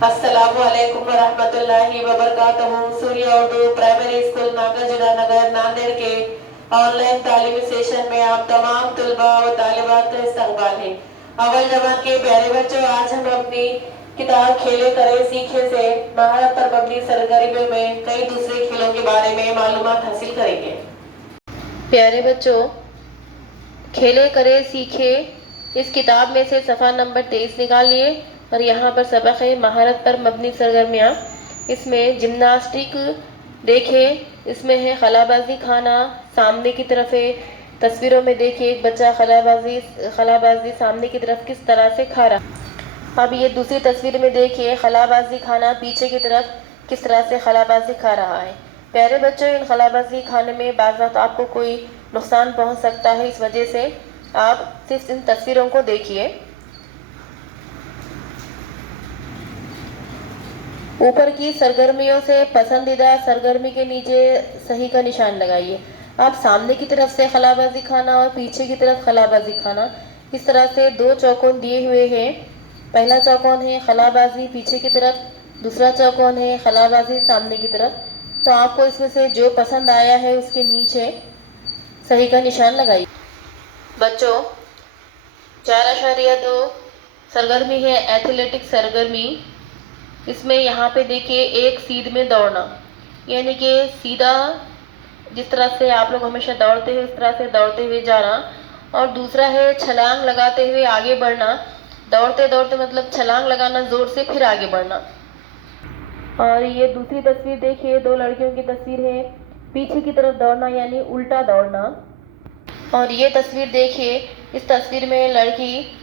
अस्सलामुअलैकुम वरहमतुल्लाहि वबरकातुहू। सूर्य Urdu primary school Nagarjuna नगर नांदेड़ के ऑनलाइन तालीमी सेशन में आप तमाम तुलबा व तालिबात का इस्तकबाल है। अव्वल जमात के प्यारे बच्चों, आज हम अपनी किताब खेले करे सीखे से महारत पर मबनी सरगर्मियों में कई दूसरे खेलों के बारे में मालूमात हासिल करेंगे। प्यारे बच्चों, खेले करे सीखे इस किताब में से सफ़ा नंबर 23 निकालिए और यहाँ पर सबक है महारत पर मबनी सरगर्मियाँ। इसमें जिम्नास्टिक देखें, इसमें है खलाबाजी खाना, सामने की तरफ है। तस्वीरों में देखिए एक बच्चा खलाबाजी सामने की तरफ किस तरह से खा रहा। अब ये दूसरी तस्वीर में देखिए खलाबाजी खाना पीछे की तरफ किस तरह से खलाबाजी खा रहा है। प्यारे बच्चों, इन खलाबाजी खाने में बाज़ वक़्त आपको कोई नुकसान पहुंच सकता है, इस वजह से आप सिर्फ इन तस्वीरों को देखिए। ऊपर की सरगर्मियों से पसंदीदा सरगर्मी के नीचे सही का निशान लगाइए। आप सामने की तरफ से खलाबाजी खाना और पीछे की तरफ खलाबाजी खाना, इस तरह से दो चौकोन दिए हुए हैं। पहला चौकोन है खलाबाजी पीछे की तरफ, दूसरा चौकोन है खलाबाजी सामने की तरफ। तो आपको इसमें से जो पसंद आया है उसके नीचे सही का निशान लगाइए। बच्चों, 4.2 सरगर्मी है एथलेटिक सरगर्मी। इसमें यहाँ पे देखिए एक सीध में दौड़ना, यानी कि सीधा जिस तरह से आप लोग हमेशा दौड़ते हैं उस तरह से दौड़ते हुए जाना, और दूसरा है छलांग लगाते हुए आगे बढ़ना। दौड़ते दौड़ते मतलब छलांग लगाना जोर से, फिर आगे बढ़ना। और ये दूसरी तस्वीर देखिए, दो लड़कियों की तस्वीर है, पीछे की तरफ दौड़ना यानी उल्टा दौड़ना। और ये तस्वीर देखिए, इस तस्वीर में लड़की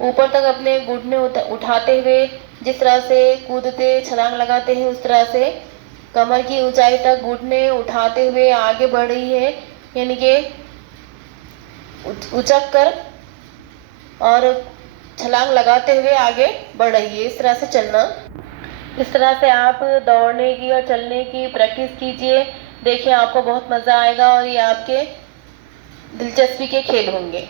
ऊपर तक अपने घुटने उठाते हुए जिस तरह से कूदते छलांग लगाते हैं उस तरह से कमर की ऊंचाई तक घुटने उठाते हुए आगे बढ़ रही है, यानी कि उचक कर और छलांग लगाते हुए आगे बढ़ रही है। इस तरह से चलना। इस तरह से आप दौड़ने की और चलने की प्रैक्टिस कीजिए। देखिए आपको बहुत मज़ा आएगा और ये आपके दिलचस्पी के खेल होंगे।